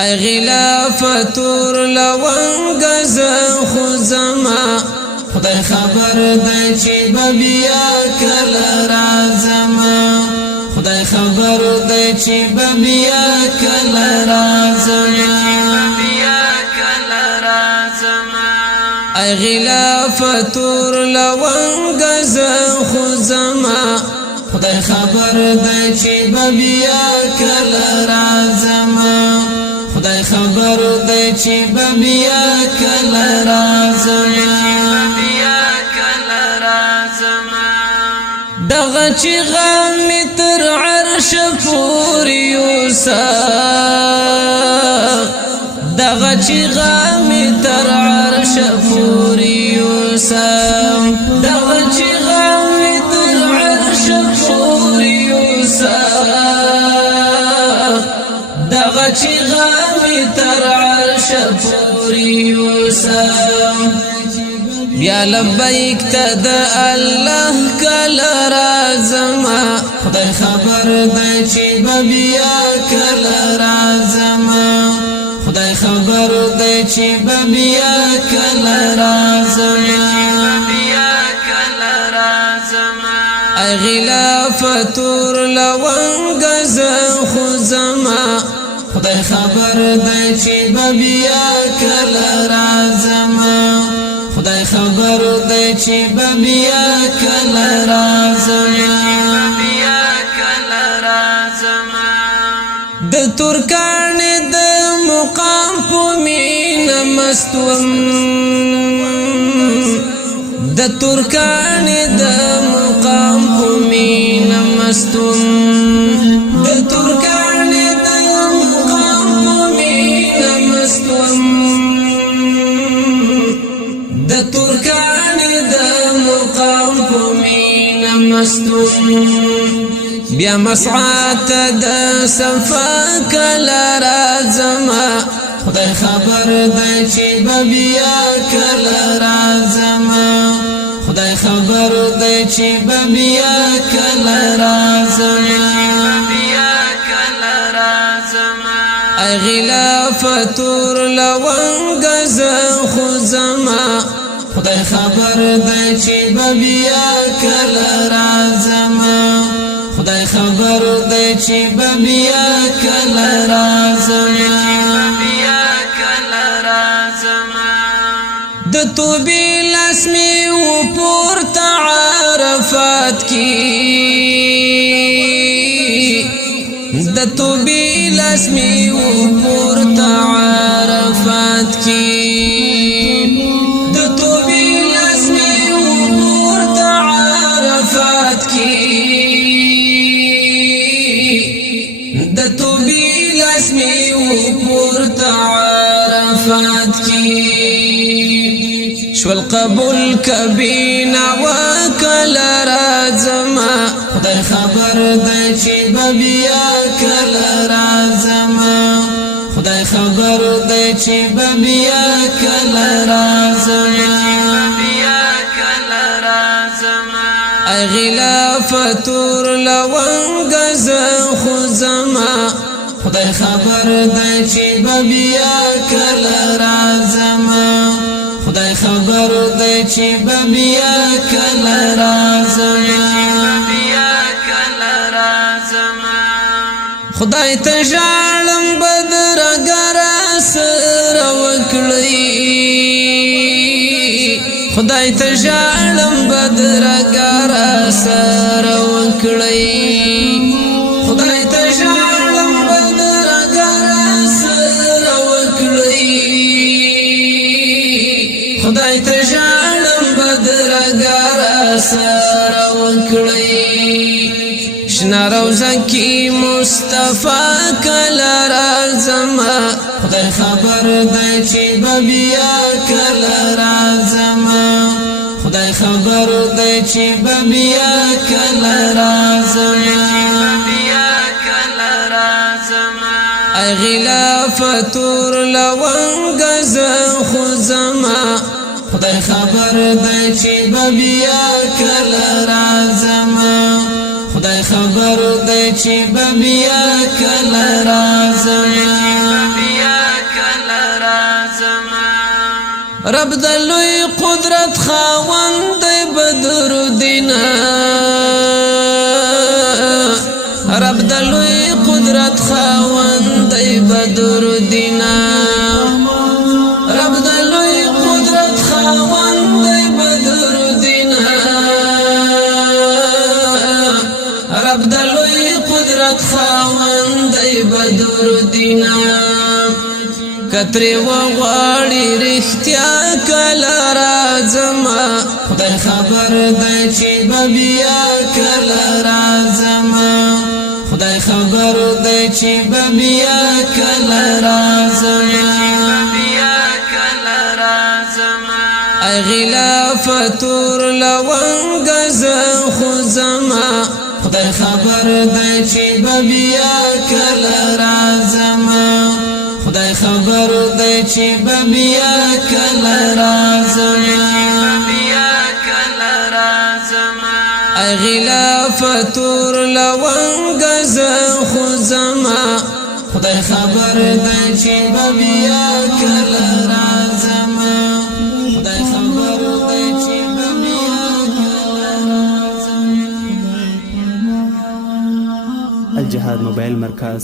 ای غلاف تور لونگ زخو زما خدای خبر دی چی ببیا کل رازما خدای خبر دی چی ببیا کل رازما ای غلاف تور لونگ زخو زما خدای خبر دی چی ببیا کل رازما خدای خبر دی چی ببیا کل رازما دغه چی غمی تر عرش پوری یوسف دغه چی غمی تر عرش پوری یوسف دغه چی غمی تر عرش پوری یوسف دغه چی غمی تر عرش پوری یوسف بیا لبیک تد الله کل رازما خدای خبر دی چی ببیا کل رازما خدای خبر دی چی ببیا کل رازما ای غلاف تور لونگ زخو زما خدای خبر دی چی ببیا کل رازما خدای خبر دی چی ببیا کل رازما د ترکان د مقام په مینه مستوم د ترکان د مقام په مینه مستوم د ترکان د مقام په مینه مستوم د ترکان د مقام په مینه مستوم بیا مسعات د صفا کلا رازما خدای خبر دی چی ببیا کلا رازما خدای خبر دی چی ببیا کلا رازما ای غلاف تور لونگ زخو زما خدای خبر دی چی ببیا کلا رازما خدای خبر دی چی ببیا کل رازما د توبی لسمی و پورتا عرفات کی د توبی لسمی و پورتا عرفات کی د توبی لسمی و پورتا عرفات کی د توبی لسمی و پورتا عرفات کی شول قبول کبینا وکل رازما خدای خبر دی چی ببیا کل رازما خدای خبر دی چی ببیا کل رازما ای غلاف تور لونگ زخو زما خدای خبر دی چی ببیا کل رازما خدای خبر دی چی ببیا کل رازما خدای ته ژړم بدرګر سر وکړی خدای ته ژړم بدرګر سر وکړی خدای ته ژړم بدرګر سر وکړی خدای ته ژړم بدرګر سر وکړی شنا روزه کی مصطفی کلا رازما خدای خبر دی چی ببیا کلا رازما خدای خبر دی چی ببیا کلا رازما ای غلاف تور لونگ زخو زما خدای خبر دی چی ببیا کلا رازما خدای خبر دی چی ببیا کل رازما رب د لوی قدرت خاوند دی بدر دینا رب د لوی قدرت خاوند دی بدر دینا رب د لوی قدرت خاوند دی بدر دینا رب د لوی قدرت خاوند دی بدر دینا کتری و غواړي رښتیا کله راځما خدای خبر دی چې بیا کله راځما خدای خبر دی چې بیا کله راځما ای غلافتور لونګ زخو زما خدای خبر دی چې بیا کله راځما خدای خبر دی چې بیا کله راځما ای غلافتور لونګ زخو زما خدای خبر دی چې بیا کله راځما خدای خبر دی چې بیا کله راځما الجهاد موبایل مرکز